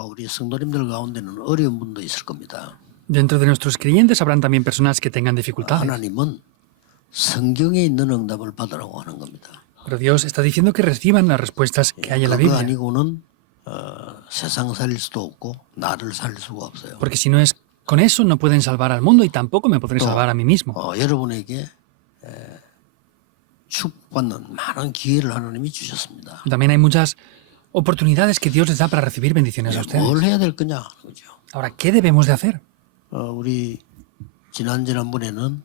우리 성도님들 가운데는 어려운 분도 있을 겁니다. Dentro de nuestros creyentes habrán también personas que tengan dificultades. 하나님은 성경에 있는 응답을 받으라고 하는 겁니다. Pero Dios está diciendo que reciban las respuestas que hay en la 그거 Biblia. 아니고는 세상 살릴 수도 없고 나를 살릴 수가 없어요. Porque si no es con eso, no pueden salvar al mundo y tampoco me podré salvar a mí mismo. 여러분에게 축복받는 많은 기회를 하나님이 주셨습니다. También hay muchas oportunidades que Dios les da para recibir bendiciones a ustedes. 뭘 해야 될 거냐? 그죠? Ahora, ¿qué debemos de hacer? 우리 지난번에는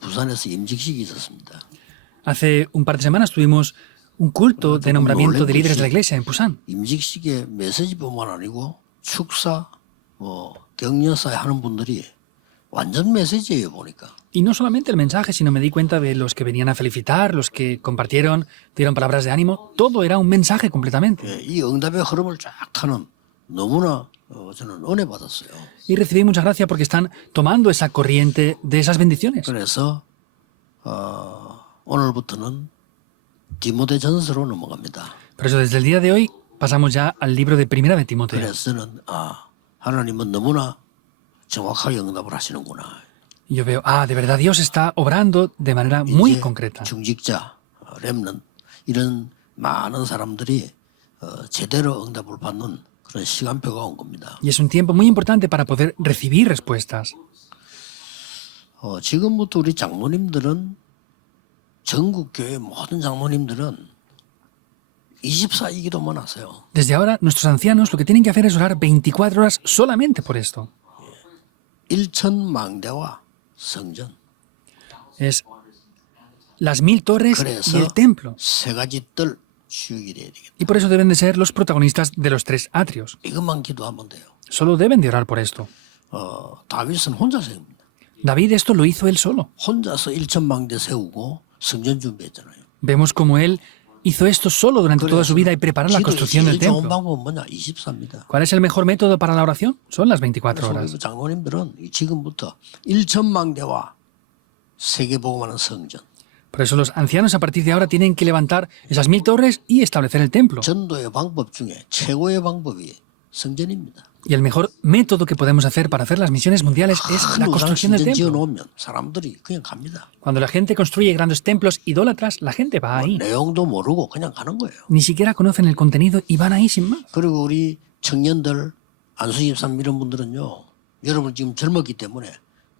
부산에서 임직식이 있었습니다. Hace un par de semanas tuvimos un culto de nombramiento de líderes de la iglesia en Busan. 임직식의 메시지뿐만 아니고 축사, 격려사 하는 분들이 완전 메시지예요 보니까. Y no solamente el mensaje, sino me di cuenta de los que venían a felicitar, los que compartieron, dieron palabras de ánimo. Todo era un mensaje completamente. 이 응답의 흐름을 쫙 타는 너무나 저는 은혜 받았어요. Y recibí mucha gracia porque están tomando esa corriente de esas bendiciones. 그래서 오늘부터는 디모데전서로 넘어갑니다. Por eso desde el día de hoy pasamos ya al libro de Primera de Timoteo. 그래서 저는 하나님은 너무나 정확하게 응답을 하시는구나. Y yo veo, de verdad Dios está obrando de manera muy concreta. 중직자, 렘넌트 이런 많은 사람들이 제대로 응답을 받는 그런 시간표가 온 겁니다. Y es un tiempo muy importante para poder recibir respuestas. 지금부터 우리 장로님들은 전국 교회 모든 장로님들은 24기도만 하세요. Desde ahora, nuestros ancianos lo que tienen que hacer es orar 24 horas solamente por esto. 일천망대와 성전. Es las 1000 torres y 그래서 el templo. 세 가지 뜰 주역이 돼야 되겠다. Y por eso deben de ser los protagonistas de los 3 atrios. 이것만 기도하면 돼요. Solo deben de orar por esto. 다윗은 혼자 세웁니다. David esto lo hizo él solo. 혼자서 일천망대 세우고 성전 준비했잖아요. Vemos como él hizo esto solo durante toda su vida y preparó la construcción del 제일 좋은 templo. 방법은 뭐냐? 24입니다. ¿Cuál es el mejor método para la oración? Son las 24 horas. 그래서 장로님들은 지금부터 일천망대와 세계복음하는 성전, Por eso los ancianos a partir de ahora tienen que levantar esas 1000 torres y establecer el templo. 전도의 방법 중에 최고의 방법이 성전입니다. Y el mejor método que podemos hacer para hacer las misiones mundiales es la 큰 우상 construcción del 신전 templo. 지어놓으면 사람들이 그냥 갑니다. Cuando la gente construye grandes templos idólatras, la gente va ahí. 내용도 모르고 그냥 가는 거예요. Ni siquiera conocen el contenido y van ahí sin más. 그리고 우리 청년들, 안수집사 이런 분들은요. 여러분 지금 젊었기 때문에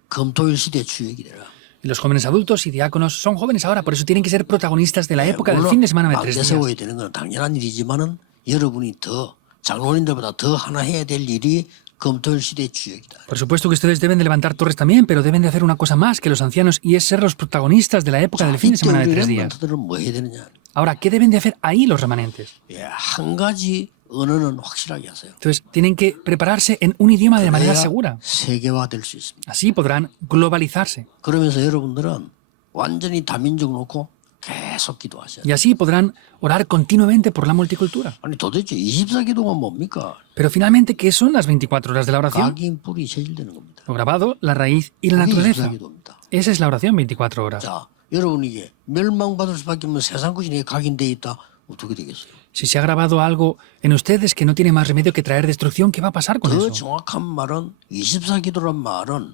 금토일 시대 주역이 되라. Y los jóvenes adultos y diáconos son jóvenes ahora, por eso tienen que ser protagonistas de la época del fin de semana de 3 망대 días. 세워야 되는 건 당연한 일이지만은 여러분이 더 장로님들보다 더 하나 해야 될 일이 금토일 시대 주역이다. Por supuesto que ustedes deben de levantar torres también, pero deben de hacer una cosa más que los ancianos y es ser los protagonistas de la época del fin de 이때 semana de 우리 3 días. 렘넌트들은 뭐 해야 되느냐? Ahora, ¿qué deben de hacer ahí los remanentes? 한 가지 언어는 확실하게 하세요. Entonces, tienen que prepararse en un idioma de manera 그래야 segura. 세계화될 수 있습니다. Así podrán globalizarse. 그러면서 여러분들은 완전히 다민족 놓고 계속 기도하셔야 돼요. Y así podrán orar continuamente por la multicultura. 아니 도대체 24기도가 뭡니까? Pero finalmente, ¿qué son las 24 horas de la oración? 각인 뿌리 체질되는 겁니다. Lo grabado, la raíz y la 그게 naturaleza. 24기도입니다. Esa es la oración 24 horas. 자, 여러분에게 멸망받을 수밖에 없는 세상 것이 각인되어 있다. 어떻게 되겠어요? Si se ha grabado algo en ustedes que no tiene más remedio que traer destrucción, ¿qué va a pasar con 더 eso? 정확한 말은 24기도란 말은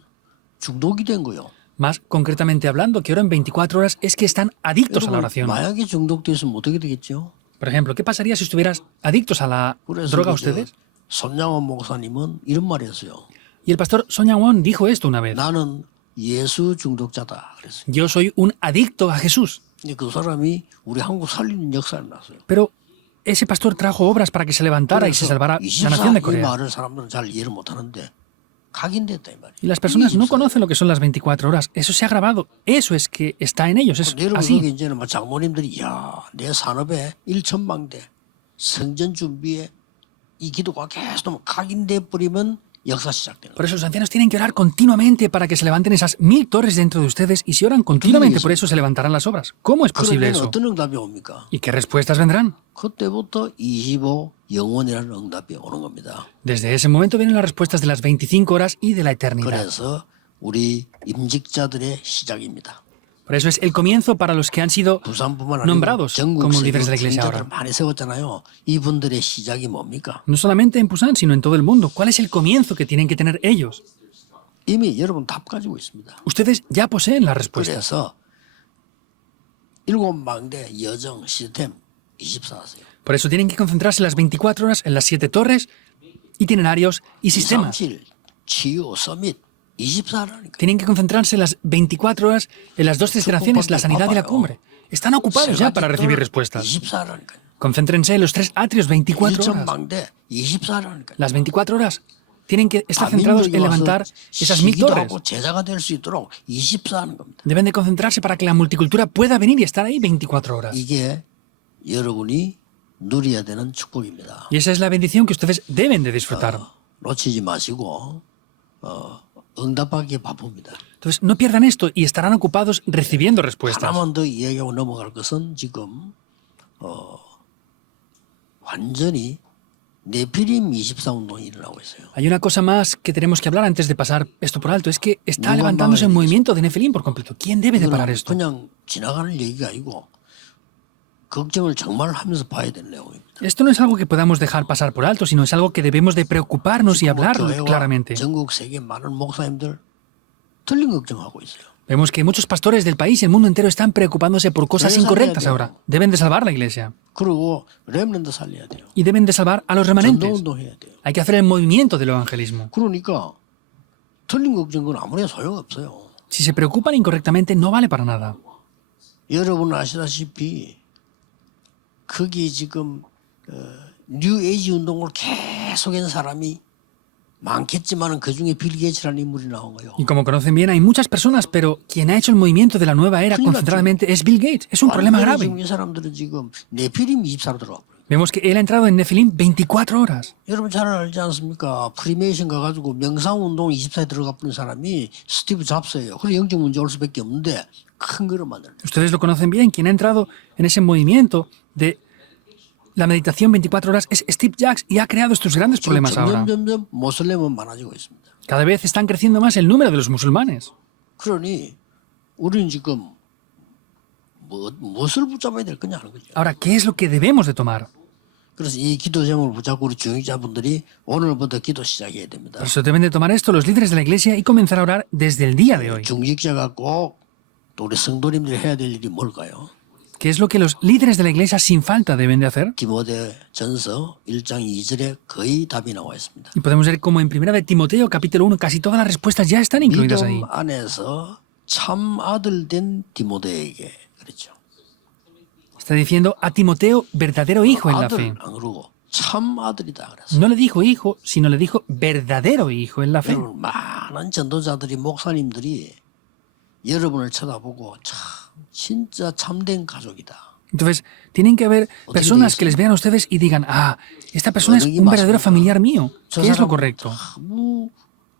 중독이 된 거예요. Más concretamente hablando, que oran 24 horas es que están adictos a la 여러분 oración. 마약에 중독되어 있으면 어떻게 되겠죠? Por ejemplo, ¿qué pasaría si estuvieras adictos a la 그래서 droga 그 ustedes? 손양원 목사님은 이런 말을 했어요. Y el pastor Sonia Won dijo esto una vez. 나는 예수 중독자다 그랬어요. Yo soy un adicto a Jesús. 근데 그 사람이 우리 한국 살리는 역사를 났어요. Pero ese pastor trajo obras para que se levantara y se salvara la nación de 24이 Corea. 말을 사람들은 잘 이해를 못하는데 각인됐다 이 말이에요. Y las personas no conocen lo que son las 24 horas. Eso se ha grabado. Eso es que está en ellos. Es 여러분 así. 여기 이제는 막 장모님들이 내 산업에 일천망대 성전 준비에 이 기도가 계속 각인돼 버리면 역사 시작되는 Por eso los ancianos tienen que orar continuamente para que se levanten esas 1000 torres dentro de ustedes y si oran continuamente por eso se levantarán las obras. ¿Cómo es posible 그러면 eso? 어떤 응답이 옵니까? ¿Y qué respuestas vendrán? 그때부터 25 영원이라는 응답이 오는 겁니다. Desde ese momento vienen las respuestas de las 25 horas y de la eternidad. 그래서 우리 임직자들의 시작입니다. Por Por eso es el comienzo para los que han sido 부산뿐만 아니고 nombrados 전국 como 세계 líderes de la iglesia 중자들을 ahora. 많이 세웠잖아요. 이분들의 시작이 뭡니까? No solamente en Pusan, sino en todo el mundo. ¿Cuál es el comienzo que tienen que tener ellos? 이미 여러분 답 가지고 있습니다. Ustedes ya poseen las respuestas. 그래서 7망대 여정 시스템 24세요. Por eso tienen que concentrarse las 24 horas en las 7 torres, itinerarios y sistemas. 237 치유 서밋 24라니까. Tienen que concentrarse las 24 horas en las 2 generaciones, la sanidad y la cumbre. Están ocupados ya para recibir respuestas. 24라니까. Concéntrense en los 3 atrios 24 horas. 1,000망대 24라니까. Las 24 horas tienen que estar centrados en levantar esas 1000 torres. 시기도 하고 제자가 될 수 있도록 24하는 겁니다. Deben de concentrarse para que la multicultura pueda venir y estar ahí 24 horas. 이게 여러분이 누려야 되는 축복입니다. Y esa es la bendición que ustedes deben de disfrutar. 놓치지 마시고 응답하기에 바쁩니다. Entonces, no pierdan esto y estarán ocupados recibiendo respuestas. 하나만 더 이야기하고 넘어갈 것은 지금 완전히 네피림 24운동이 일어나고 있어요. Hay una cosa más que tenemos que hablar antes de pasar esto por alto, es que está levantándose un movimiento de Nefilim por completo. ¿Quién debe de parar 이거는 esto? 그냥 지나가는 얘기가 아니고 걱정을 정말 하면서 봐야 되는 내용입니다. Esto no es algo que podamos dejar pasar por alto, sino es algo que debemos de preocuparnos y hablarlo 교회와 claramente. 전국 세계 많은 목사님들 틀린 걱정하고 있어요. Vemos que muchos pastores del país y el mundo entero están preocupándose por cosas incorrectas ahora. Deben de salvar la iglesia 그리고 렘넌트 살려야 돼요. y deben de salvar a los remanentes. 전도운동 해야 돼요. Hay que hacer el movimiento del evangelismo. 그러니까 틀린 걱정은 아무리 소용없어요. Si se preocupan incorrectamente, no vale para nada. 여러분 아시다시피 거기 지금 뉴 에이지 운동을 계속한 사람이 많겠지만 그 중에 빌 게이츠라는 인물이 나온 거예요. Y como conocen bien, hay muchas personas, pero quien ha hecho el movimiento de la nueva era concentradamente es Bill Gates. Es un problema 완전히 grave. 지금 이 사람들은 지금 네피림 24로 들어가 버려요. Vemos que él ha entrado en Nefilim 24 horas. 여러분 잘 알지 않습니까? 프리메이션 가가지고 명상운동 24에 들어가 버린 사람이 스티브 잡스예요. 그래 영적 문제 올 수밖에 없는데 큰 거를 만들어요. Ustedes lo conocen bien. Quien ha entrado en ese movimiento de la meditación 24 horas es Steve Jobs y ha creado estos grandes 지금 problemas ahora. 점점 모슬렘은 많아지고 있습니다. Cada vez están creciendo más el número de los musulmanes. 그러니 우리는 지금 무엇을 붙잡아야 될 거냐 하는 거죠. Ahora, ¿qué es lo que debemos de tomar? 그래서 이 기도 제목을 붙잡고 우리 중직자분들이 오늘부터 기도 시작해야 됩니다. Por eso deben de tomar esto los líderes de la iglesia y comenzar a orar desde el día de hoy. 중직자가 꼭 또 우리 성도님들이 해야 될 일이 뭘까요? ¿Qué es lo que los líderes de la iglesia sin falta deben de hacer? 디모데전서 1장 2절에 거의 답이 나와 있습니다. Y podemos ver como en 1 de Timoteo, capítulo 1, casi todas las respuestas ya están incluidas ahí. 믿음 안에서 참 아들 된 디모데에게 그렇죠. Está diciendo a Timoteo, verdadero hijo en la fe. 아들 안 그러고 참 아들이다 그랬어요. No le dijo hijo, sino le dijo verdadero hijo en la fe. 여러분 많은 전도자들이 목사님들이 여러분을 쳐다보고 참 진짜 참된 가족이다. Entonces, tienen que haber personas que les vean a ustedes y digan, ah, esta persona es un verdadero familiar mío. ¿Qué es lo correcto?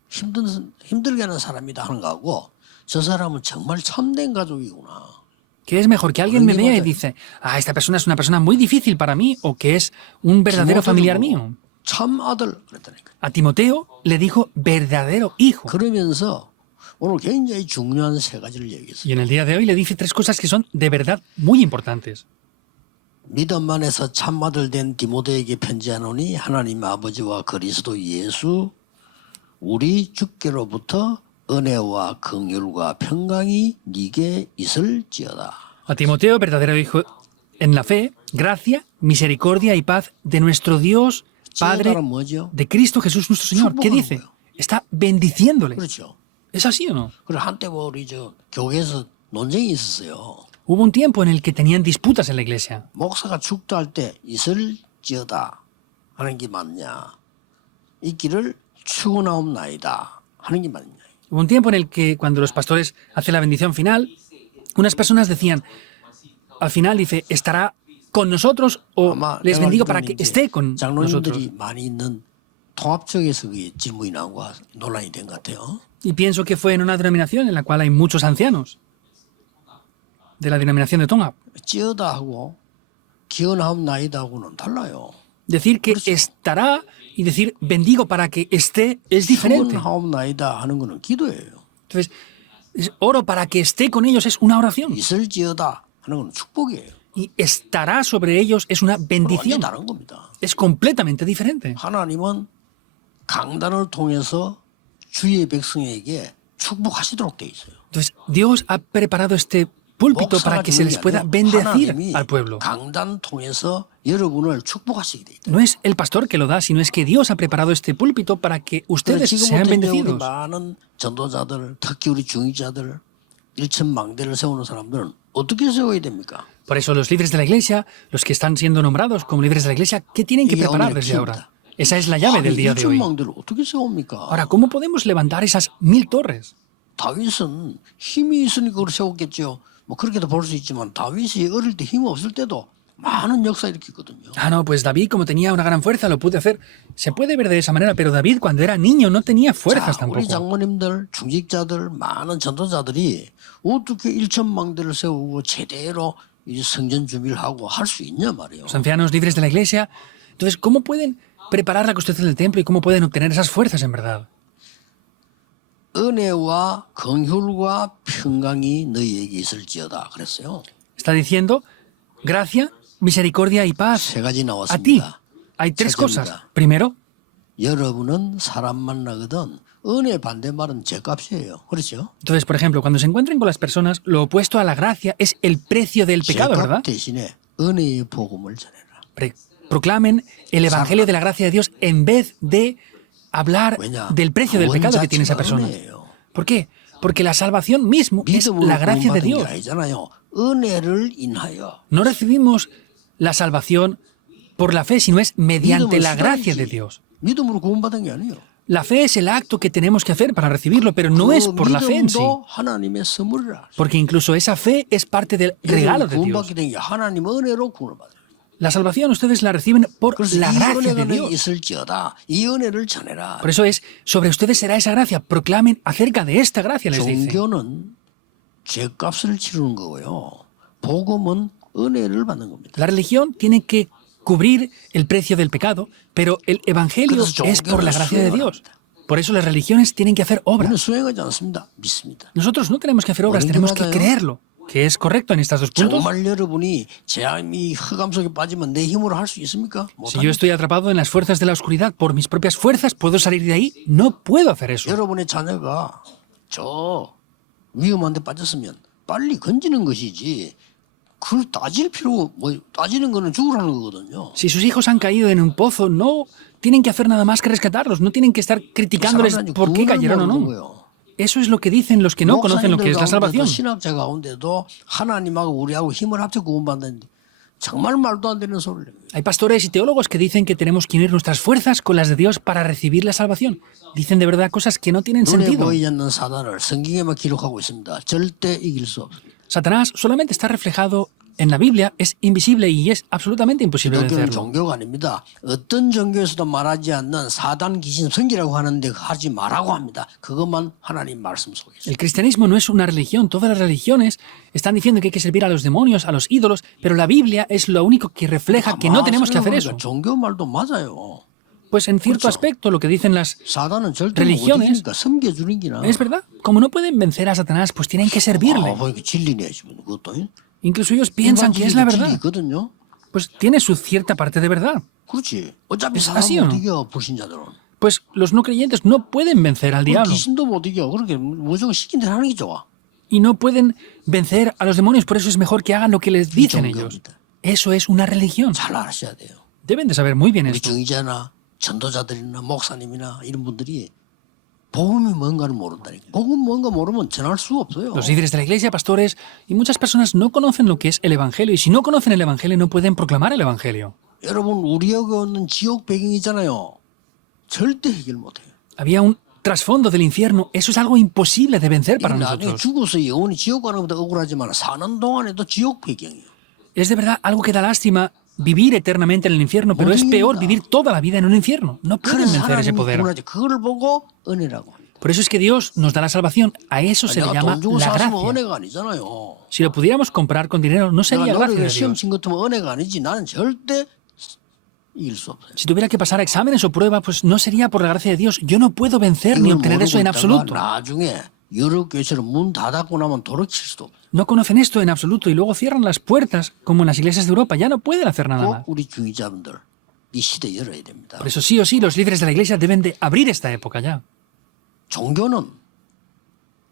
힘들게 하는 사람이다 하는 거하고 저 사람은 정말 참된 가족이구나. ¿Qué es mejor? Que alguien me vea y dice, ah, esta persona es una persona muy difícil para mí o que es un verdadero familiar mío. 참 아들 그랬다니까. A Timoteo le dijo verdadero hijo. 그러면서 오늘 굉장히 중요한 세 가지를 얘기했어요. Y en el día de hoy le dice 3 cosas que son de verdad muy importantes. 믿음 안에서 참 아들 된 디모데에게 편지하노니 하나님 아버지와 그리스도 예수 우리 주께로부터 은혜와 긍휼과 평강이 네게 있을지어다. A Timoteo, verdadero hijo en la fe, gracia, misericordia y paz de nuestro Dios, Padre, 지어다는 뭐죠? de Cristo Jesús nuestro Señor. ¿Qué dice? Está bendiciéndole. 그렇죠. ¿Es así o no? 그래 한때 우리 저 교회에서 논쟁이 있었어요. Hubo un tiempo en el que tenían disputas en la iglesia. 목사가 죽다 할 때 있을지어다 하는 게 맞냐? 있기를 축원하옵나이다 하는 게 맞냐? Hubo un tiempo en el que cuando los pastores hacen la bendición final, unas personas decían, al final dice, estará con nosotros o 아마 les 내가 bendigo 볼 para 때는 que 이제 esté con nosotros. 장로님들이 많이 있는 통합 쪽에서 그게 질문이 나오고 논란이 된 것 같아요. Y pienso que fue en una denominación en la cual hay muchos ancianos de la denominación de Tonga. 찌어다 하고 기원하옵나이다 하고는 달라요. Decir que estará y decir bendigo para que esté es diferente. 축원하옵나이다 하는 거는 기도예요. Entonces, Oro para que esté con ellos es una oración. 있을지어다 하는 건 축복이에요. Y estará sobre ellos es una 그건 완전히 bendición. 다른 겁니다. Es completamente diferente. 하나님은 강단을 통해서 주의 백성에게 축복하시도록 돼 있어요. Entonces, Dios ha preparado este púlpito para 목사가 que se 주는 les 게 pueda 아니라 bendecir 하나님이 al pueblo. 강단 통해서 여러분을 축복하시게 돼 있다. No es el pastor que lo da, sino es que Dios ha preparado este púlpito para que 그래서 ustedes sean 지금부터 이제 우리 bendecidos. 많은 전도자들, 특히 우리 중위자들, 일천망대를 세우는 사람들은 어떻게 세워야 됩니까? Por eso los líderes de la iglesia, los que están siendo nombrados como líderes de la iglesia, ¿qué tienen que 이게 preparar 오늘의 desde 키입니다. ahora? Esa es la llave del día de hoy. 일천망대를 어떻게 세웁니까? Ahora, ¿cómo podemos levantar esas 1000 torres? 다윗은 힘이 있으니까 그걸 세웠겠죠. 뭐 그렇게도 볼 수 있지만 다윗이 어릴 때 힘 없을 때도 많은 역사 일으켰거든요. Ah, no, pues David, como tenía una gran fuerza, lo pude hacer. Se puede ver de esa manera, pero David, cuando era niño, no tenía fuerzas 자, 우리 tampoco. 장모님들, 중직자들, 많은 전도자들이 어떻게 일천망대를 세우고 제대로 이 성전 준비를 하고 할 수 있냐 말이에요. Los ancianos líderes de la iglesia. Entonces, ¿cómo pueden preparar la construcción del templo y cómo pueden obtener esas fuerzas en verdad? 은혜와 긍휼과 평강이 너희에게 있을지어다 그랬어요. Está diciendo gracia, misericordia y paz 세 가지 a ti. 나왔습니다. Hay tres cosas. 첫째입니다. Primero, 여러분은 사람 만나거든 은혜 반대말은 죄값이에요. 그렇죠? entonces, por ejemplo, cuando se encuentren con las personas, lo opuesto a la gracia es el precio del pecado, 죄값 ¿verdad? 대신에 은혜의 복음을 전해라. Proclamen el evangelio de la gracia de Dios en vez de hablar 왜냐? del precio del pecado que tiene esa 자체가 persona. 은혜예요. ¿Por qué? Porque la salvación mismo es 믿음으로 la gracia de 구원받은 게 Dios. 아니잖아요. 은혜를 인하여. No recibimos la salvación por la fe, sino es mediante 믿음은 la gracia de 수단이지. Dios. 믿음으로 구원받은 게 아니에요. La fe es el acto que tenemos que hacer para recibirlo, pero no es por la fe en sí. 믿음도 하나님의 선물이라. Porque incluso esa fe es parte del regalo de Dios. 구원받게 된 게 하나님 은혜로 구원을 받아요. La salvación ustedes la reciben por 그래서 la 이 gracia de 은혜가 Dios. 있을지어다. 이 은혜를 전해라. Por eso es, sobre ustedes será esa gracia. Proclamen acerca de esta gracia, les dice. 종교는 죄값을 치르는 거고요. 복음은 은혜를 받는 겁니다. La religión tiene que cubrir el precio del pecado, pero el evangelio 그래서 es por la 종교는 gracia de 수행을 Dios. 합니다. Por eso las religiones tienen que hacer 우리는 obras. 수행하지 않습니다. 믿습니다. Nosotros no tenemos que hacer obras, ¿Oren que tenemos que 맞아요? creerlo, que es correcto en estas dos puntos. 정말 여러분이 이 흑암 속에 빠지면 내 힘으로 할 수 있습니까? Si yo estoy atrapado en las fuerzas de la oscuridad por mis propias fuerzas, ¿puedo salir de ahí? No puedo hacer eso. 여러분의 자녀가 저 위험한 데 빠졌으면 빨리 건지는 것이지 그걸 따질 필요 따지는 거는 죽으라는 거거든요. Si sus hijos han caído en un pozo, no tienen que hacer nada más que rescatarlos, no tienen que estar criticándoles 사람들이 por qué 구원을 cayeron o 모르는 no. 거예요. Eso es lo que dicen los que no conocen lo que es la 목사님들 salvación. 가운데도 신학자 가운데도 하나님하고 우리하고 힘을 합쳐 구원받는데 정말 말도 안 되는 소리를 해요. Hay pastores y teólogos que dicen que tenemos que unir nuestras fuerzas con las de Dios para recibir la salvación. Dicen de verdad cosas que no tienen 눈에 sentido. 보이지 않는 사단을 성경에만 기록하고 있습니다. 절대 이길 수 없습니다. Satanás solamente está reflejado en la Biblia, es invisible y es absolutamente imposible 기독교는 vencerlo. 종교가 아닙니다. 어떤 종교에서도 말하지 않는 사단 귀신 성기라고 하는데 하지 말라고 합니다. 그것만 하나님 말씀 속에 있어요. El cristianismo no es una religión. Todas las religiones están diciendo que hay que servir a los demonios, a los ídolos, pero la Biblia es lo único que refleja que no tenemos que hacer eso. 종교 말도 맞아요. Pues en cierto 그렇죠. aspecto lo que dicen las 사단은 절대 못 religiones 이기니까 섬겨주는 기나. es verdad. Como no pueden vencer a Satanás, pues tienen que servirle. 보니까 진리네 지금 그것도. Incluso ellos piensan que es la 진리 verdad. 있거든요. Pues tiene su cierta parte de verdad. 그렇지. 어차피 Es 사람 así, ¿o 못 no? 이겨 불신자들은. Pues los no creyentes no pueden vencer al diablo 귀신도 못 이겨. 그렇게 무조건 시킨 대로 하는 게 좋아. y no pueden vencer a los demonios. Por eso es mejor que hagan lo que les dicen ellos. 종교입니다. Eso es una religión. 잘 아셔야 돼요. Deben de saber muy bien 우리 esto. 중위자나 전도자들이나 목사님이나 이런 분들이 복음이 뭔가를 모른다니까. 복음 뭔가 모르면 전할 수 없어요. Los líderes de la iglesia, pastores y muchas personas no conocen lo que es el evangelio y si no conocen el evangelio no pueden proclamar el evangelio. 여러분 우리에게 오는 지옥 배경이잖아요. 절대 해결 못해요. Había un trasfondo del infierno. Eso es algo imposible de vencer para 나중에 nosotros. 죽어서 영원히 지옥 가는 것보다 억울하지만 사는 동안에도 지옥 배경이에요. Es de verdad algo que da lástima vivir eternamente en el infierno, pero es peor vivir toda la vida en un infierno. No pueden 그래서 vencer ese 하나님이 poder. 구원하지. 그거를 보고 은혜라고 합니다. Por eso es que Dios nos da la salvación. A eso se le 내가 llama 돈 주고 la 샀으면 gracia. 은혜가 아니잖아요. Si lo pudiéramos comprar con dinero, no 내가 sería gracia 노력에 de 시험 Dios. 친 것처럼 은혜가 아니지. 나는 절대 이길 수 없어요. Si tuviera que pasar exámenes o pruebas, pues no sería por la gracia de Dios. Yo no puedo vencer ni 이걸 obtener eso 모르고 en 있다가 absoluto. 나중에 여러 교회처럼 문 닫았고 나면 돌이킬 수도 없어요. No conocen esto en absoluto y luego cierran las puertas como en las iglesias de Europa. Ya no pueden hacer nada más. 꼭 우리 중위자분들 이 시대 열어야 됩니다. Por eso sí o sí los líderes de la iglesia deben de abrir esta época ya. 종교는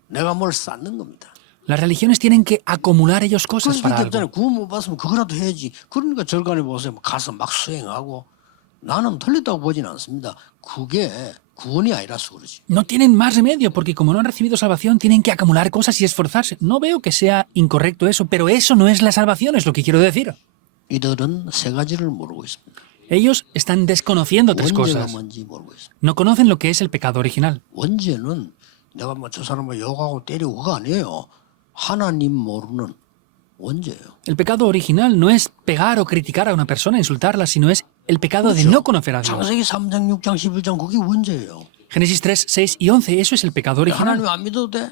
내가 뭘 쌓는 겁니다. Las religiones tienen que acumular ellos cosas 그럴 para 수밖에 없잖아요. algo. 구원 못 받으면 그거라도 해야지. 그러니까 절간에 보세요. 가서 막 수행하고 나는 틀렸다고 보진 않습니다. 그게 구원이 아니라서 그러지. No tienen más remedio porque como no han recibido salvación tienen que acumular cosas y esforzarse. No veo que sea incorrecto eso, pero eso no es la salvación, es lo que quiero decir. 이들은 세 가지를 모르고 있습니다. Ellos están desconociendo tres 원죄가 cosas. 뭔지 모르고 있습니다. No conocen lo que es el pecado original. 원죄는 내가 뭐 저 사람을 욕하고 때리고 그거 아니에요. 하나님 모르는 원죄예요. El pecado original no es pegar o criticar a una persona, insultarla, sino es el pecado de no conocer a Dios. 창세기 3장, 6장, 11장 그게 원죄예요. Génesis 3, 6 y 11, eso es el pecado original. 하나님 안 믿어도 돼?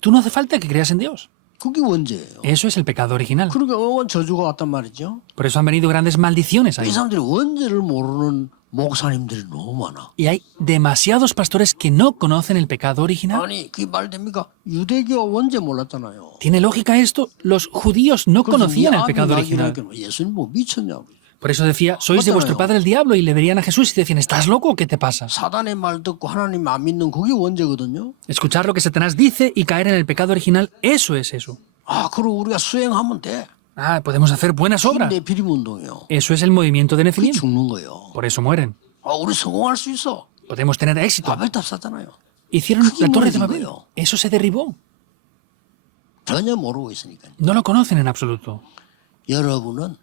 Tú no hace falta que creas en Dios. 그게 원죄예요. Eso es el pecado original. 그러니까 응원 저주가 왔단 말이죠. Por eso han venido grandes maldiciones 이 ahí. 사람들이 원죄를 모르는 목사님들이 너무 많아. Y hay demasiados pastores que no conocen el pecado original. 아니 그게 말됩니까? 유대교 원죄 몰랐잖아요. ¿Tiene lógica esto? Los judíos no 그래서 conocían el 네 pecado 아비 original. 나기라고 예수님 뭐 미쳤냐고. Por eso decía, sois de vuestro padre el diablo, y le verían a Jesús y decían, ¿estás loco o qué te pasa? 사단의 말 듣고 하나님 안 믿는 그게 원죄거든요. Escuchar lo que Satanás dice y caer en el pecado original, eso es eso. 아 그리고 우리가 수행하면 돼. Ah, podemos hacer buenas obras. 내 비림 운동이요. Eso es el movimiento de 그게 Nefilim. 죽는 거예요. Por eso mueren. 아 우리 성공할 수 있어. Podemos tener éxito. 바벨탑 샀잖아요. Hicieron la torre de 무너진 Babel. 거예요. Eso se derribó. 전혀 모르고 있으니까. No lo conocen en absoluto. 여러분은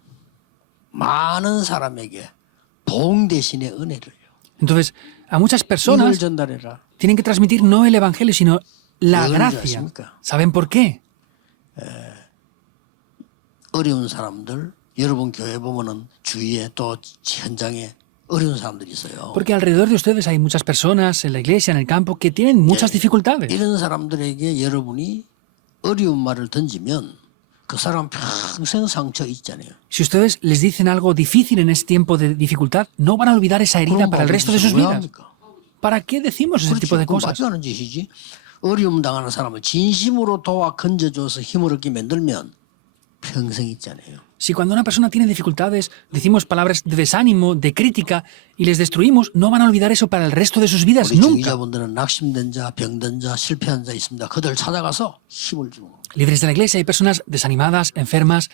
많은 사람에게 복 대신에 은혜를요. Entonces, a muchas 이걸 personas 전달해라. tienen que transmitir no el evangelio, sino la ¿De dónde gracia. ha십니까? ¿Saben por qué? 어려운 사람들 여러분 교회 보면은 주위에 또 현장에 어려운 사람들이 있어요. Porque alrededor de ustedes hay muchas personas en la iglesia, en el campo, que tienen muchas dificultades. 이런 사람들에게 여러분이 어려운 말을 던지면 그 사람 평생 상처 있잖아요. Si ustedes les dicen algo difícil en ese tiempo de dificultad, no van a olvidar esa herida 그런 para el 말을 resto de sus 왜 vidas. 합니까? ¿Para qué decimos ese tipo 그렇지. de 그건 cosas? 맞지 않은 짓이지. 어려움 당하는 사람을 진심으로 도와 건져줘서 힘을 얻게 만들면 평생 있잖아요. Si cuando una persona tiene dificultades decimos palabras de desánimo, de crítica y les destruimos, no van a olvidar eso para el resto de sus vidas, 우리 nunca. 중위자분들은 낙심된 자, 병든 자, 실패한 자 있습니다. 그들 찾아가서 힘을 주는 겁니다. Líderes de la iglesia hay personas desanimadas, enfermas,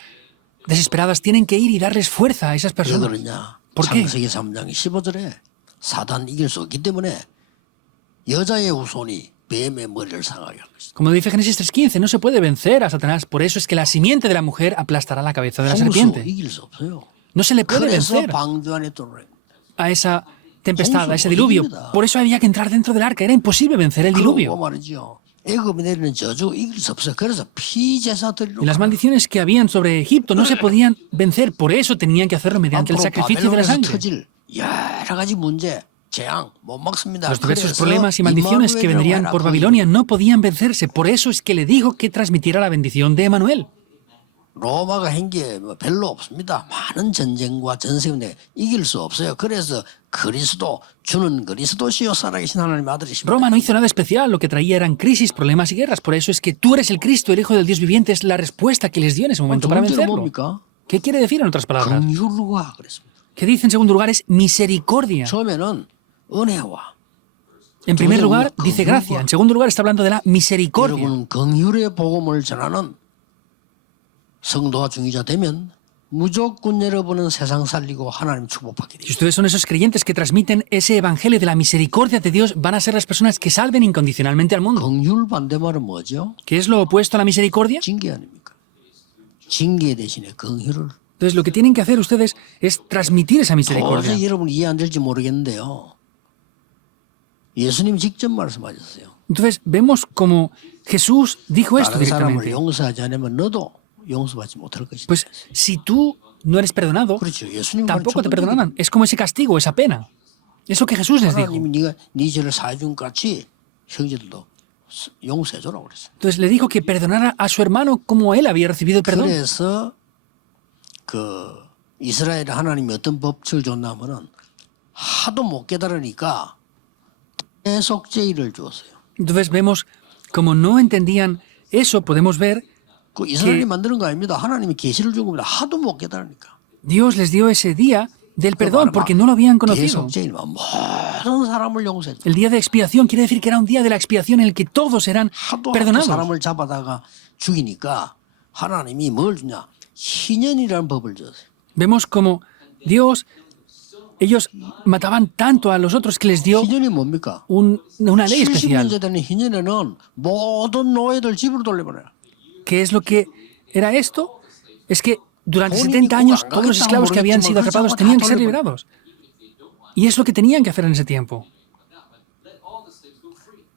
desesperadas. Tienen que ir y darles fuerza a esas 왜 personas. 그러냐? ¿Por qué? 창세기 3장 15절에 사단 이길 수 없기 때문에 여자의 후손이 뱀의 머리를 상하게 할 것이다. Como dice Génesis 3:15, no se puede vencer a Satanás. Por eso es que la simiente de la mujer aplastará la cabeza de la 홍수 serpiente. 이길 수 없어요. No se le puede 그래서 vencer 방주 안에 들어오라. a esa tempestad, a ese 홍수 diluvio. 이깁니다. Por eso había que entrar dentro del arca. Era imposible vencer el 그리고 diluvio. 말이죠. 애굽에 내리는 저주 이길 수 없어요. 그래서 피제사 드리러 Y las maldiciones que habían sobre Egipto no se podían vencer. Por eso tenían que hacerlo mediante el 앞으로 sacrificio de la 바벨론에서 sangre. 터질 여러 가지 문제, 재앙 못 막습니다. Los diversos 그래서 problemas y maldiciones que vendrían por Babilonia no podían vencerse. Por eso es que le dijo que transmitiera la bendición de Emanuel. 로마가 한 게 별로 없습니다. 많은 전쟁과 전세운데 이길 수 없어요. 그래서 그리스도 주는 그리스도시요 살아계신 하나님의 아들이십니다. Roma no hizo nada especial. Lo que traía eran crisis, problemas y guerras. Por eso es que tú eres el Cristo, el Hijo del Dios viviente. Es la respuesta que les dio en ese momento para 두 번째는 vencerlo. 뭡니까? ¿Qué quiere decir en otras palabras? 긍휼과 그랬습니다. Que dice en segundo lugar es misericordia. 처음에는 은혜와 En primer lugar dice gracia. En segundo lugar está hablando de la misericordia. 여러분은 긍휼의 복음을 전하는 성도와 중위자 되면 무조건 여러분은 세상 살리고 하나님 축복받게 Si 돼요. ustedes son esos creyentes que transmiten ese evangelio de la misericordia de Dios, van a ser las personas que salven incondicionalmente al mundo. 긍휼 반대말은 뭐죠? ¿Qué es lo opuesto a la misericordia? 징계 아닙니까? 징계 대신에 긍휼을. Entonces lo que tienen que hacer ustedes es transmitir esa misericordia. 도저히 여러분 이해 안 될지 모르겠는데요. 예수님 직접 말씀하셨어요. Entonces vemos como Jesús dijo esto 다른 사람을 directamente. 용서하지 않으면 너도 용서받지 못할 것이다. Pues si tú no eres perdonado, 그렇죠. 예수님 tampoco te perdonarán. Es como ese castigo, esa pena. Es lo que Jesús les dijo. 하나님이 네가 네 죄를 사해 준 같이 형제들도 용서해줘라고 그랬어요. Entonces le dijo que perdonara a su hermano como él había recibido el perdón. 그래서 그 이스라엘에 하나님이 어떤 법칙을 줬냐면은 하도 못 깨달으니까 계속 제의를 주었어요. Entonces vemos como no entendían eso, podemos ver 그 이스라엘이 만드는 거 아닙니다. 하나님이 계시를 준 겁니다. 하도 못 깨달으니까. Dios les dio ese día del perdón porque no lo habían conocido. 대속죄일만 모든 사람을 용서해 줘. El día de expiación quiere decir que era un día de la expiación en el que todos eran 하도 perdonados. 사람을 잡아다가 죽이니까 하나님이 뭘 주냐? 희년이라는 법을 줬어요. Vemos como Dios, ellos mataban tanto a los otros que les dio 희년이 뭡니까? una ley 70년째 especial. 되는 희년에는 모든 노예들 집으로 돌려보내라. ¿Qué es lo que era esto? Es que durante 70 años todos los esclavos que habían sido atrapados tenían que ser liberados. Y es lo que tenían que hacer en ese tiempo.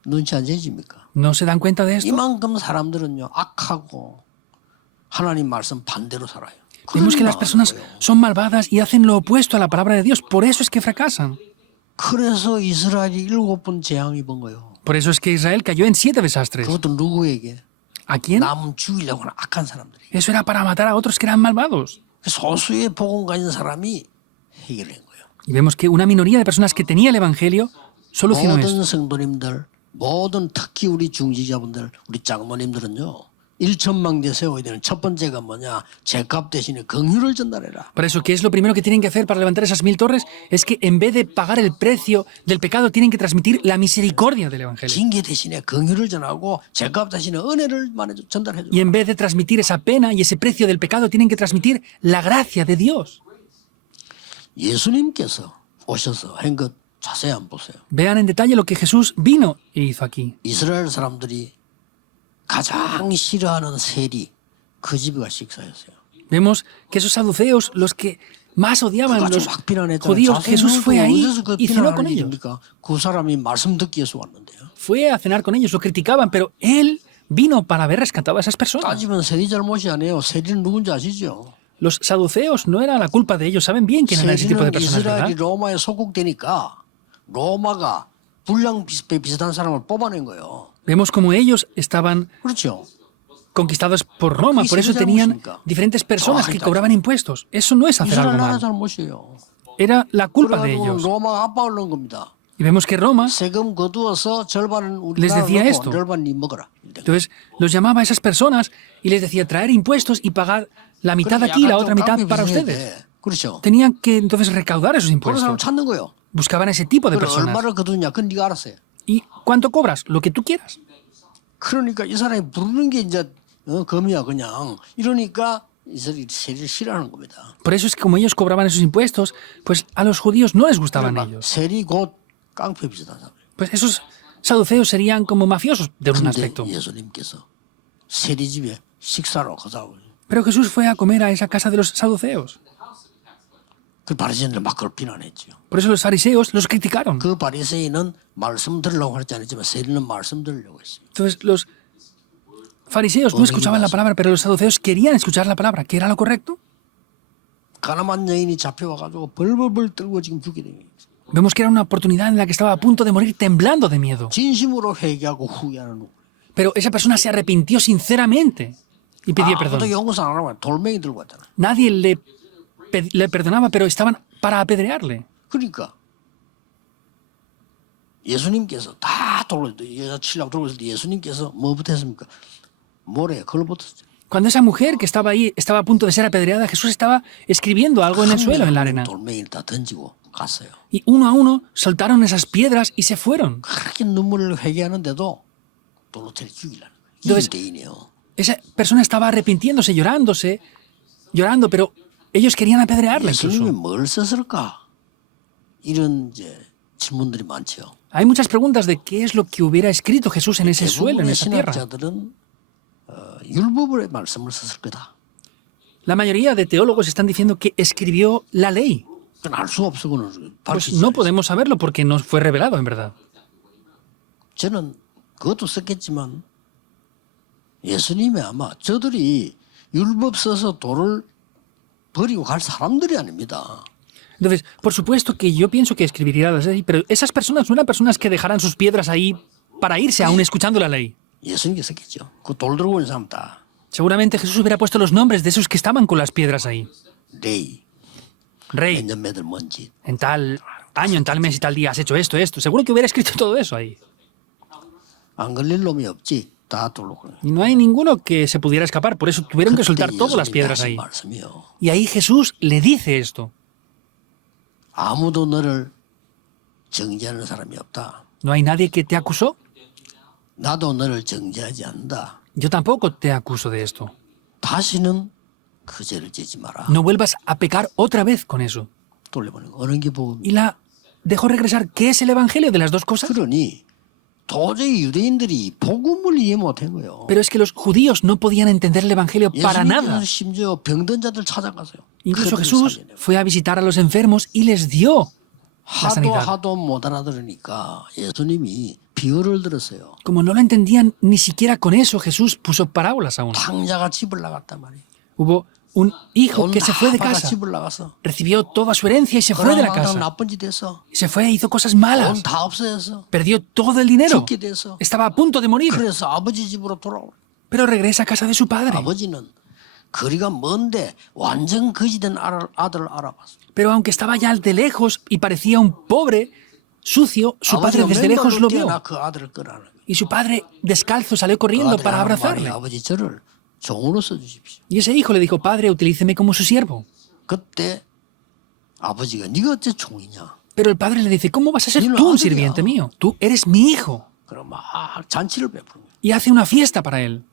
눈치 안 채집니까? ¿No se dan cuenta de esto? 이만큼 사람들은요 악하고 하나님 말씀 반대로 살아요. Vemos que las personas son malvadas y hacen lo opuesto a la palabra de Dios. Por eso es que fracasan. 그래서 이스라엘이 7번 재앙 입은 거예요. Por eso es que Israel cayó en 7 desastres. 그것도 누구에게? ¿A quién? 남 죽이려고 하는 악한 사람들이. Eso era para matar a otros que eran malvados. 소수의 복음 가진 사람이 해결한 거예요. Y vemos que una minoría de personas que tenía el Evangelio solucionó esto. 모든 성도님들, 모든 특히 우리 중지자분들, 우리 장모님들은요. 1천망대 세워야 되는 첫 번째가 뭐냐? 죄값 대신에 긍휼을 전달해라. Por eso, ¿qué es lo primero que tienen que hacer para levantar esas 1000 torres? Es que en vez de pagar el precio del pecado, tienen que transmitir la misericordia del Evangelio. 징계 대신에 긍휼을 전하고 죄값 대신에 은혜를 전달해 줘. Y en vez de transmitir esa pena y ese precio del pecado, tienen que transmitir la gracia de Dios. 예수님께서 오셔서 한 것 자세히 한번 보세요. Vean en detalle lo que Jesús vino e hizo aquí. 이스라엘 사람들이 가장 싫어하는 세리 그 집에 가 식사했어요. Vemos que esos saduceos, los que más odiaban 그같이 los 막 비난했잖아요. judíos, Jesús fue ahí 어디서 그 y cenó con 비난하는 ellos. 일입니까? 그 사람이 말씀 듣기 위해서 왔는데요. Fue a cenar con ellos, lo criticaban, pero él vino para haber rescatado a esas personas. 따지면 세리 잘못이 아니에요. 세리는 누군지 아시죠? Los saduceos no era la culpa de ellos, saben bien quién eran ese tipo de 세리는 personas, 이스라엘이 ¿verdad? 로마에 소국되니까 로마가 불량배 비슷한 사람을 뽑아낸 거예요. Vemos como ellos estaban 그렇죠. conquistados por Roma, por eso tenían diferentes personas que cobraban impuestos. Eso no es hacer algo 이스라엘 나라 mal, 잘못이에요. era la culpa de 그래가지고 ellos. 로마가 압박을 넣은 겁니다. Y vemos que Roma, 세금 거두어서 절반은 Les 우리나라 decía 넣고 esto. 절반 니 먹어라. entonces, los llamaba a esas personas y les decía traer impuestos y pagar la mitad aquí y la otra mitad para ustedes. 그렇죠. Tenían que entonces recaudar esos 그런 사람 impuestos. 찾는 거예요. Buscaban ese tipo de 그래 personas. 얼마를 거두냐? 그건 네가 알았어요. ¿Y cuánto cobras? Lo que tú quieras. 그러니까 이 사람이 부르는 게 이제 검이야 그냥. 이러니까 이스라엘이 세리를 싫어하는 겁니다. Por eso es que como ellos cobraban esos impuestos, pues a los judíos no les gustaban ellos. 세리 곧 깡패 비슷한 사람. Pues esos saduceos serían como mafiosos de un 근데 aspecto. 예수님께서 세리 집에 식사로 가자고. Pero Jesús fue a comer a esa casa de los saduceos. 그 바리새인들 막 그걸 비난했죠. Por eso los fariseos los criticaron. 그 바리새인은 말씀 들으려고 하지 않았지만 세리는 말씀 들으려고 했어요. Entonces los fariseos no escuchaban la palabra, pero los saduceos querían escuchar la palabra. ¿Qué era lo correcto? 가나만 여인이 잡혀와가지고 벌벌벌 떨고 지금 죽게 된 거예요. Vemos que era una oportunidad en la que estaba a punto de morir temblando de miedo. 진심으로 회개하고 후회하는 누구. Pero esa persona se arrepintió sinceramente y pidió 아무도 perdón. 용서 안 하고 돌멩이 들고 왔잖아. Nadie le perdonaba, pero estaban para apedrearle. 그러니까 예수님께서 다 돌고 여자 치려고 돌고 있을 때 예수님께서 뭐부터 했습니까? 모래 그걸 붙었죠. Cuando esa mujer que estaba ahí estaba a punto de ser apedreada, Jesús estaba escribiendo algo en el suelo, en la arena. 돌멩이를 다 던지고 갔어요. Y uno a uno soltaron esas piedras y se fueron. 그렇게 눈물을 회개하는데도 돌로 때려 죽이려는 거예요. Entonces, 유대인이요. Esa persona estaba arrepintiéndose, llorando, pero ellos querían apedrearle 예수님이 incluso. 뭘 썼을까? 이런 이제 질문들이 많죠. Hay muchas preguntas de qué es lo que hubiera escrito Jesús en ese suelo, en 대부분의 esa tierra. 신학자들은 율법의 말씀을 썼을 거다. La mayoría de teólogos están diciendo que escribió la ley. 그건 알 수 없어. 그건 Pues 밝히지 no 않아요. podemos saberlo porque no fue revelado en verdad. 저는 그것도 썼겠지만 예수님이 아마 저들이 율법 써서 돌을 버리고 갈 사람들이 아닙니다. Entonces, por supuesto que yo pienso que escribiría la ley, pero esas personas no eran personas que dejaran sus piedras ahí para irse aún escuchando la ley. 예수님이 썼겠죠. 그 돌 들고 있는 사람 다 Seguramente Jesús hubiera puesto los nombres de esos que estaban con las piedras ahí. 레이, Rey, 몇년 몇월 뭔지. en tal año, en tal mes y tal día has hecho esto, esto. Seguro que hubiera escrito todo eso ahí. 안 걸릴 놈이 없지. 다 돌로 그래. Y no hay ninguno que se pudiera escapar, por eso tuvieron que soltar todas las piedras ahí. 말씀이요. Y ahí Jesús le dice esto. 아무도 너를 정죄하는 사람이 없다. ¿No hay nadie que te acusó? 나도 너를 정죄하지 않는다. Yo tampoco te acuso de esto. 다시는 그 죄를 지지 마라. No vuelvas a pecar otra vez con eso. 돌려보는 거. 어느 게 복음? Y la dejó regresar. ¿Qué es el evangelio de las dos cosas? 그러니 도저히 유대인들이 복음을 이해 못한 거예요. Pero es que los judíos no podían entender el evangelio para nada. 예수님께서 심지어 병든 자들 찾아가세요. Incluso 그들을 Jesús 살리려고. fue a visitar a los enfermos y les dio la sanidad. 하도 못 알아들으니까 예수님이 비유를 들었어요. Como no lo entendían ni siquiera con eso, Jesús puso parábolas aún. 탕자가 집을 나갔단 말이에요. Hubo un hijo que se fue de 돈 다 casa, 집을 나가서 recibió toda su herencia y se fue de la 그러나 casa. 나쁜 짓 했어. Y se fue e hizo cosas malas. 돈 다 없어졌어. Perdió todo el dinero. 죽게 됐어. Estaba a punto de morir. 그래서 아버지 집으로 돌아오고. Pero regresa a casa de su padre. 아버지는 거리가 먼데 완전 거지된 아들을 알아봤어. Pero aunque estaba ya de lejos y parecía un pobre, sucio, su padre 아버지가 desde lejos lo 맨발로 뛰어나 vio. 그 아들을 끌어안는 거야. Y su padre, descalzo, salió corriendo para abrazarle. 아버지 저를 종으로 써주십시오. Y ese hijo le dijo, padre, utilíceme como su siervo. 그때 아버지가 네가 어째 종이냐? Pero el padre le dice, ¿cómo vas a ser tú un sirviente mío? Tú eres mi hijo. 그럼 막 잔치를 베푸는 거야. Y hace una fiesta para él.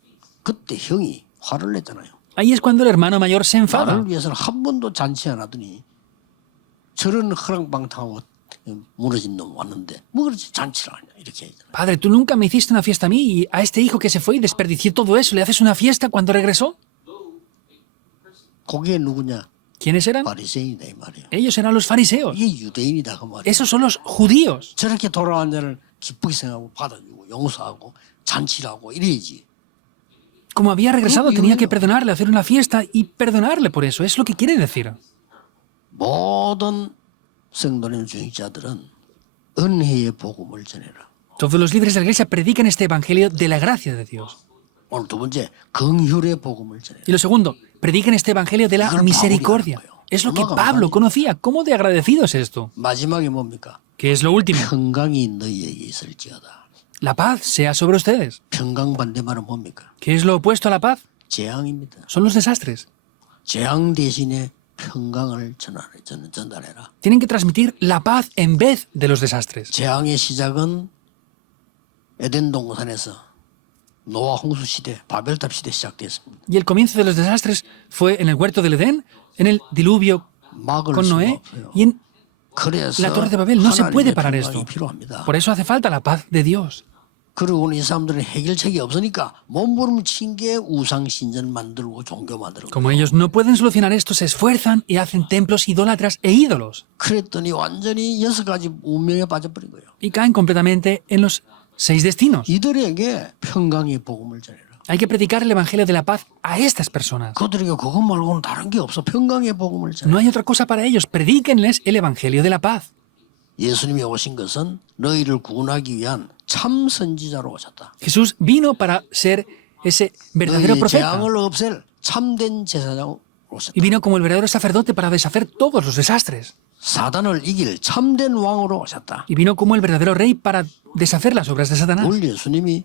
그때 형이 화를 냈잖아요. Ahí es cuando el hermano mayor se enfada. 나를 위해서는 한 번도 잔치 안 하더니 저런 허랑방탕하고 무너진 놈 왔는데 뭐 그렇지 잔치를 하냐 이렇게 하잖아요. Padre, tú nunca me hiciste una fiesta a mí y a este hijo que se fue y desperdició todo eso, ¿le haces una fiesta cuando regresó? 그게 누구냐? ¿Quiénes eran? 바리새인이다 이 말이에요. Ellos eran los fariseos. 이게 유대인이다 그 말이에요. Esos son los judíos. 저렇게 돌아온 자를 기쁘게 생각하고 받아주고 용서하고 잔치를 하고 이래야지. Como había regresado, tenía que perdonarle, hacer una fiesta y perdonarle por eso. Es lo que quiere decir. 모든 성도님 중직자들은 은혜의 복음을 전해라. Todos los líderes de la iglesia predican este evangelio de la gracia de Dios. 오늘 두 번째 긍휼의 복음을 전해라. Y lo segundo, predican este evangelio de la misericordia. Es lo que Pablo conocía. ¿Cómo de agradecido es esto? 마지막에 뭡니까? ¿Qué es lo último? 평강이 너희에게 있을지어다. La paz sea sobre ustedes. 평강 반대말은 뭡니까? ¿Qué es lo opuesto a la paz? 재앙입니다. Son los desastres. 재앙 대신에 평강을 전달해라. Tienen que transmitir la paz en vez de los desastres. 재앙의 시작은 에덴 동산에서 노아 홍수 시대, 바벨탑 시대 시작됐습니다. Y el comienzo de los desastres fue en el huerto del Edén, en el diluvio 막을 con 수가 Noé 없어요. y en 그래서 la torre de Babel. No se puede 하나님의 parar 평강이 esto. 필요합니다. Por eso hace falta la paz de Dios. 그리고는 이 사람들은 해결책이 없으니까 몸부림친 게 우상 신전 만들고 종교 만들고. Como ellos no pueden solucionar esto, se esfuerzan y hacen templos idólatras e ídolos. 그랬더니 완전히 6가지 운명에 빠져버린 거예요. Y caen completamente en los 6 destinos. 이들에게 평강의 복음을 전해라. Hay que predicar el evangelio de la paz a estas personas. 그들에게 그것 말고는 다른 게 없어. 평강의 복음을 전해라. No hay otra cosa para ellos. Predíquenles el evangelio de la paz. 예수님이 오신 것은 너희를 구원하기 위한 참 선지자로 오셨다. Jesús vino para ser ese verdadero 너희의 profeta. 재앙을 없앨 참된 제사장으로 오셨다. Y vino como el verdadero sacerdote para deshacer todos los desastres. 사단을 이길 참된 왕으로 오셨다. Y vino como el verdadero rey para deshacer las obras de Satanás. 그걸 예수님이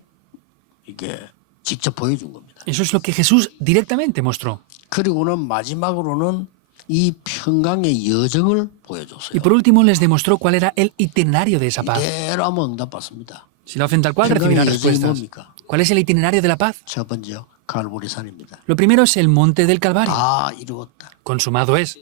이게 직접 보여준 겁니다. Eso es lo que Jesús directamente mostró. 그리고는 마지막으로는 이 평강의 여정을 Y 보여줬어요. por último les demostró cuál era el itinerario de esa paz. 이대로 하면 응답받습니다. Si lo hacen tal cual, recibirán 평강의 여정이 respuestas. 뭡니까? ¿Cuál es el itinerario de la paz? 첫 번째 갈보리산입니다. Lo primero es el monte del Calvario. 다 이루었다. Consumado es.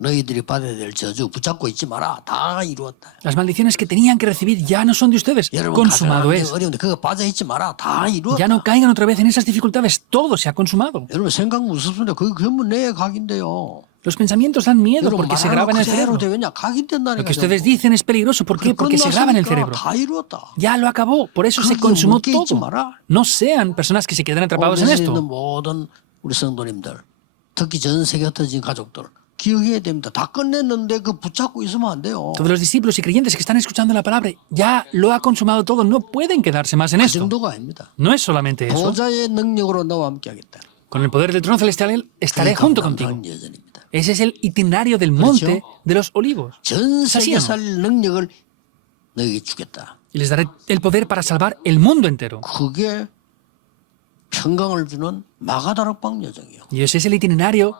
너희들이 받아야 될 저주 붙잡고 있지 마라. 다 이루었다. Las maldiciones que tenían que recibir ya no son de ustedes. 여러분 Consumado 가정하는데 es. 어려운데 그거 빠져 있지 마라. 다 이루었다. Ya no caigan otra vez en esas dificultades. Todo se ha consumado. 여러분 생각 무섭습니다. 그게 전부 내 각인데요. Los pensamientos dan miedo 여러분 porque se 말하는 graba en el 그대로 cerebro. 되느냐 각인된다니까. Lo que ustedes dicen es peligroso. ¿Por qué? Porque se graba en el cerebro. 다 이루었다. Ya lo acabó. Por eso se 그게 consumó 묶여 있지 todo. 마라. No sean personas que se quedan atrapados en 오늘 있는 esto. 모든 우리 성도님들, 특히 전 세계 흩어진 가족들 기억해야 됩니다. 다 끝냈는데 그 붙잡고 있으면 안 돼요. Todos los discípulos y creyentes que están escuchando la palabra ya lo ha consumado todo. No pueden quedarse más en 그 esto. 정도가 아닙니다. No es solamente eso. 보좌의 능력으로 너와 함께하겠다. Con el poder del trono celestial estaré junto contigo. 여전입니다. Ese es el itinerario del monte de los olivos. 전 ¿Es así 세계 o no? 살릴 능력을 너에게 주겠다. y les daré el poder para salvar el mundo entero. 그게 평강을 주는 마가다락방 여정이요. Y ese es el itinerario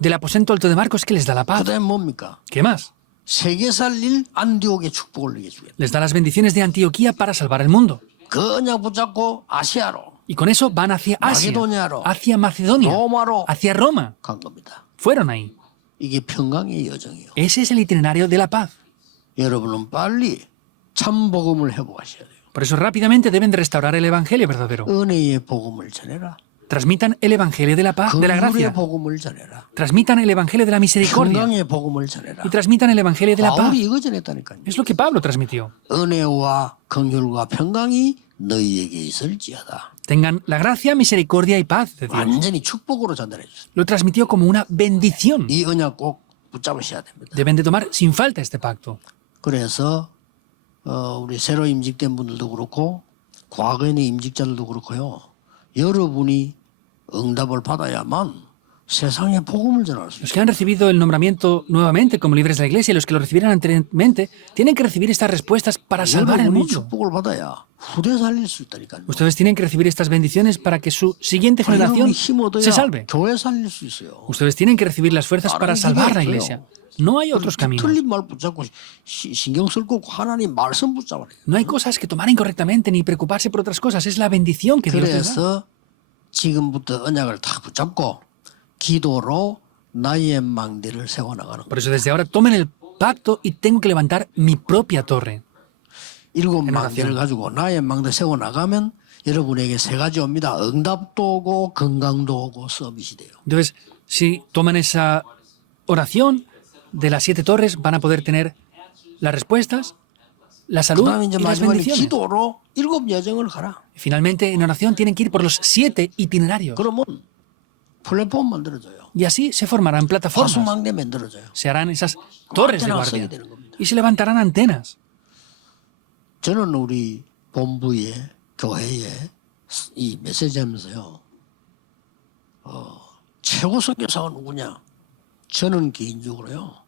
del aposento alto de Marcos que les da la paz. 그다음에 뭡니까? ¿Qué más? 세계 살릴 안디옥의 축복을 너에게 주겠다. Les da las bendiciones de Antioquía para salvar el mundo. 그 언약 붙잡고 아시아로 Y con eso van hacia Asia, Macedonia, hacia Macedonia, 로마로 hacia Roma. 간 겁니다. Fueron ahí. 이게 평강의 여정이요. Ese es el itinerario de la paz. 여러분은 빨리 참 복음을 회복하셔야 돼요. Por eso rápidamente deben de restaurar el evangelio verdadero. 은혜의 복음을 전해라. Transmitan el evangelio de la paz, de la 긍휼의 gracia. 복음을 전해라. Transmitan el evangelio de la misericordia. 평강의 복음을 전해라. Y transmitan el evangelio de la paz. 바울이 이거 전했다니까요. Es lo que Pablo transmitió. 은혜와 긍휼과 평강이 너희에게 있을지어다. Tengan la gracia, misericordia y paz de Dios. 완전히 축복으로 전달해 주세요. Lo transmitió como una bendición. 이 언약 꼭 붙잡으셔야 됩니다. Deben de tomar sin falta este pacto. 그래서 우리 새로 임직된 분들도 그렇고 과거에 있는 임직자들도 그렇고요. 여러분이 응답을 받아야만 세상에 복음을 전할 수 Los 있어요. que han recibido el nombramiento nuevamente como líderes de la iglesia y los que lo recibieron anteriormente tienen que recibir estas respuestas para salvar el 여러분이 mundo. 축복을 받아야 후대 살릴 수 있다니까요. Ustedes tienen que recibir estas bendiciones para que su siguiente generación 여러분이 힘 얻어야 se salve. 교회 살릴 수 있어요. Ustedes tienen que recibir las fuerzas para salvar la iglesia. No hay otros caminos. 틀린 말 붙잡고 신경 쓸 거고 하나님 말씀 붙잡아야 돼요. No hay cosas que tomar incorrectamente ni preocuparse por otras cosas. Es la bendición que Dios les da. 그래서 지금부터 언약을 다 붙잡고 기도로 나의 망대를 세워나가는 Por eso desde ahora tomen el pacto y tengo que levantar mi propia torre. 일곱 망대를 가지고 나의 망대 세워나가면 여러분에게 세 가지 옵니다. 응답도 오고 건강도 오고 서밋이 돼요. Entonces, si toman esa oración de las 7 torres, van a poder tener las respuestas, la salud 그다음에 이제 y las 마지막에 bendiciones. 기도로 일곱 여정을 가라. Finalmente, en oración tienen que ir por los 7 itinerarios. 그러면 플랫폼 만들어져요. Y así se formarán plataformas. 화수망대 만들어져요. Se harán esas torres de 안테나가 guardia. 서야 되는 겁니다. Y se levantarán antenas. 저는 우리 본부에 교회에 이 메시지 하면서요. 최고 선교사가 누구냐? 저는 개인적으로요.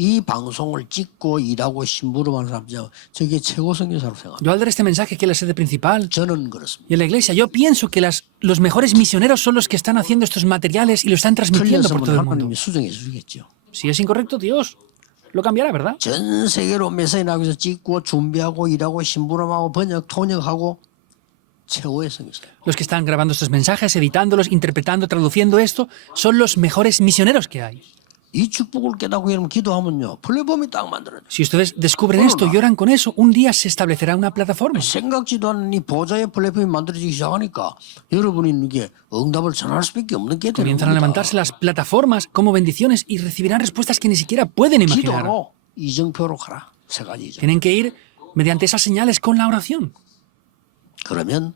이 방송을 찍고 일하고 심부름하는 사람이죠. 저게 최고 선교사로 생각합니다. Yo al dar este mensaje aquí en la sede principal 저는 그렇습니다. y en la iglesia, yo pienso que los mejores misioneros son los que están haciendo estos materiales y lo están transmitiendo por 틀렸으면 todo el mundo. 하나님이 수정해 주시겠죠. Si es incorrecto, Dios lo cambiará, ¿verdad? 전 세계로 메시지 나가서 찍고 준비하고 일하고 심부름하고 번역, 통역하고 최고의 선교사예요. Los que están grabando estos mensajes, editándolos, interpretando, traduciendo esto, son los mejores misioneros que hay. 이 축복을 깨닫고 여러분 기도하면요. 플랫폼이 딱 만들어져요. Si ustedes descubren esto y oran con eso, un día se establecerá una plataforma. 생각지도 않은 이 보좌의 플랫폼이 만들어지기 시작하니까 여러분이 이게 응답을 전할 수밖에 없는 게 되는 Comienzan a levantarse 겁니다. las plataformas como bendiciones y recibirán respuestas que ni siquiera pueden imaginar. 기도로 이정표로 가라. 세 가지 이정. Tienen que ir mediante esas señales con la oración. 그러면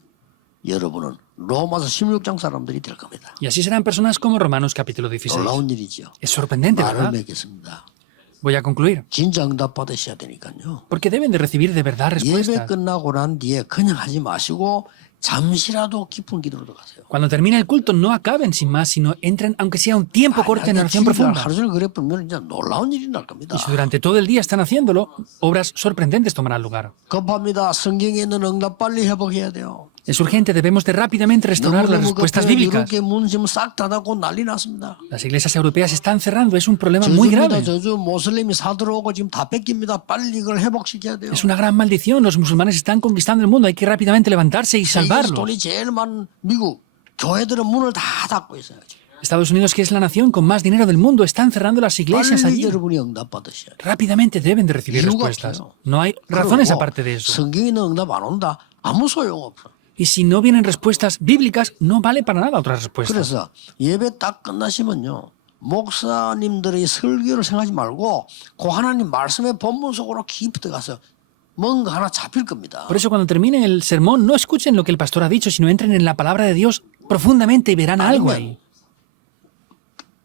여러분은 로마서 16장 사람들이 될 겁니다. Y así serán personas como Romanos capítulo 16. 놀라운 일이죠. Es sorprendente, 말을 ¿verdad? 맺겠습니다. Voy a concluir. 진짜 응답 받으셔야 되니까요. Porque deben de recibir de verdad 예배 respuestas. 끝나고 난 뒤에 그냥 하지 마시고 잠시라도 깊은 기도로 들어가세요. Cuando termine el culto, no acaben sin más, sino entren, aunque sea un tiempo corto, en oración profunda. 하루 종일 그래 보면 진짜 놀라운 일이 날 겁니다. Y si durante todo el día están haciéndolo, obras sorprendentes tomarán lugar. 급합니다. 성경에 있는 응답 빨리 회복해야 돼요. Es urgente, debemos de rápidamente restaurar las respuestas bíblicas. 이렇게 문 지금 싹 닫았고 난리 났습니다. Las iglesias europeas están cerrando, es un problema muy grave. 저주 모슬림이 사들어오고 지금 다 뺏깁니다. 빨리 이걸 회복시켜야 돼요. Es una gran maldición, los musulmanes están conquistando el mundo, hay que rápidamente levantarse y 세계에서 salvarlos. 돈이 제일 많은 미국 교회들은 문을 다 닫고 있어요. Estados Unidos, que es la nación con más dinero del mundo, están cerrando las iglesias 빨리 allí. 여러분이 응답 받으셔야 돼요. Rápidamente deben de recibir 이유가 respuestas. 없어요. No hay razones 그리고 aparte de eso. 성경에 있는 응답 안 온다. 아무 소용 없어. Y si no vienen respuestas bíblicas, no vale para nada otras respuestas. 그래서 예배 딱 끝나시면요. 목사님들의 설교를 생각하지 말고 그 하나님 말씀의 본문 속으로 깊이 들어가서 뭔가 하나 잡힐 겁니다. Por eso cuando terminen el sermón, no escuchen lo que el pastor ha dicho, sino entren en la palabra de Dios profundamente y verán algo ahí.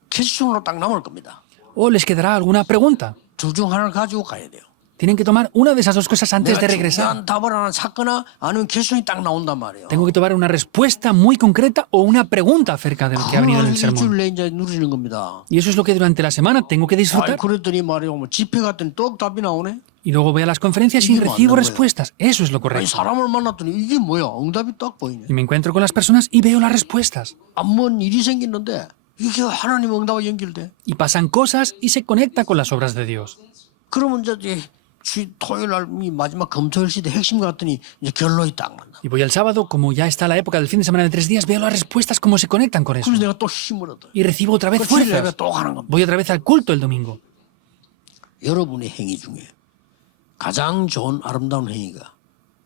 퀘스천으로 딱 남을 겁니다. O les quedará alguna pregunta. 둘 중 하나를 가지고 가야 돼요. Tienen que tomar una de esas dos cosas antes de 내가 regresar. 중요한 답을 하나 찾거나 아니면 퀘스천이 딱 나온단 말이에요. Tengo que tomar una respuesta muy concreta o una pregunta acerca de lo que ha venido en el 그걸 sermón. 일주일 내에 이제 누리는 겁니다. Y eso es lo que durante la semana tengo que 아이 disfrutar. 그랬더니 말이요. 뭐 집회 갔더니 또 답이 나오네. Y luego voy a las conferencias y 이게 recibo 맞는 거예요. respuestas. Eso es lo 아니, correcto. 사람을 만났더니 이게 뭐야? 응답이 딱 보이네. Y me encuentro con las personas y veo las respuestas. 한번 일이 생기는데 이게 하나님 응답과 연결돼. Y pasan cosas y se conecta con las obras de Dios. 그러면 이제 토요일 날 이 마지막 금토일 시대 핵심 같더니 이제 결론이 딱 난다. Y voy el sábado, como ya está la época del fin de semana de 3 días, veo las respuestas, cómo se conectan con eso. 그래서 내가 또 힘을 얻어. Y recibo otra vez 그래서 내가 fuerzas. 또 하는 겁니다. Voy otra vez al culto el domingo. 여러분의 행위 중에 가장 좋은 아름다운 행위가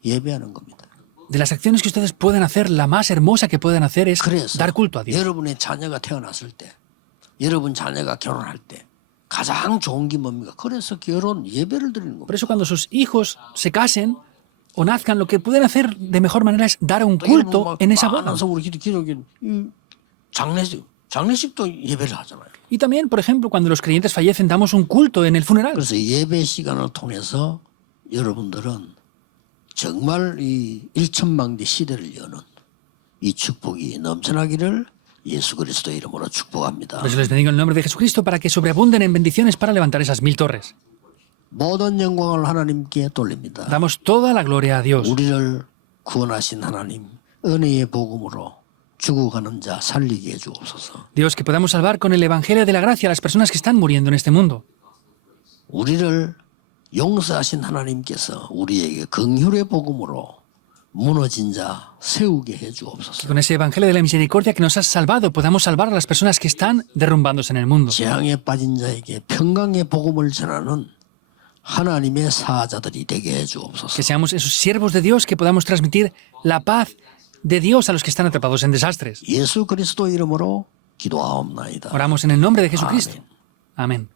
예배하는 겁니다. De las acciones que ustedes pueden hacer, la más hermosa que pueden hacer es 그래서 dar culto a Dios. 여러분의 자녀가 태어났을 때, 여러분 자녀가 결혼할 때 가장 좋은 게 뭡니까? 그래서 결혼 예배를 드리는 겁니다. Por eso cuando sus hijos se casen o nazcan, lo que pueden hacer de mejor manera es dar un 또 culto 막 en esa boda. 많아서 우리 기독교 장례식도 예배를 하잖아요. Y también, por ejemplo, cuando los creyentes fallecen, damos un culto en el funeral. 그래서 예배 시간을 통해서 여러분들은 정말 이 일천망대 시대를 여는 이 축복이 넘쳐나기를 예수 그리스도의 이름으로 축복합니다. Por eso les bendigo en el nombre de Jesucristo para que sobreabunden en bendiciones para levantar esas 1000 torres. 모든 영광을 하나님께 돌립니다. Damos toda la gloria a Dios. 우리를 구원하신 하나님 은혜의 복음으로 죽어가는 자 살리게 해주옵소서. Dios, que podamos salvar con el Evangelio de la Gracia a las personas que están muriendo en este mundo. 우리를 용서하신 하나님께서 우리에게 긍휼의 복음으로 무너진 자 세우게 해주옵소서. Que con ese Evangelio de la Misericordia que nos has salvado, podamos salvar a las personas que están derrumbándose en el mundo. 재앙에 빠진 자에게 평강의 복음을 전하는 하나님의 사자들이 되게 해주옵소서. Que seamos esos siervos de Dios, que podamos transmitir la paz de Dios a los que están atrapados en desastres. 예수 그리스도 이름으로 기도하옵나이다. Oramos en el nombre de Jesucristo. Amén.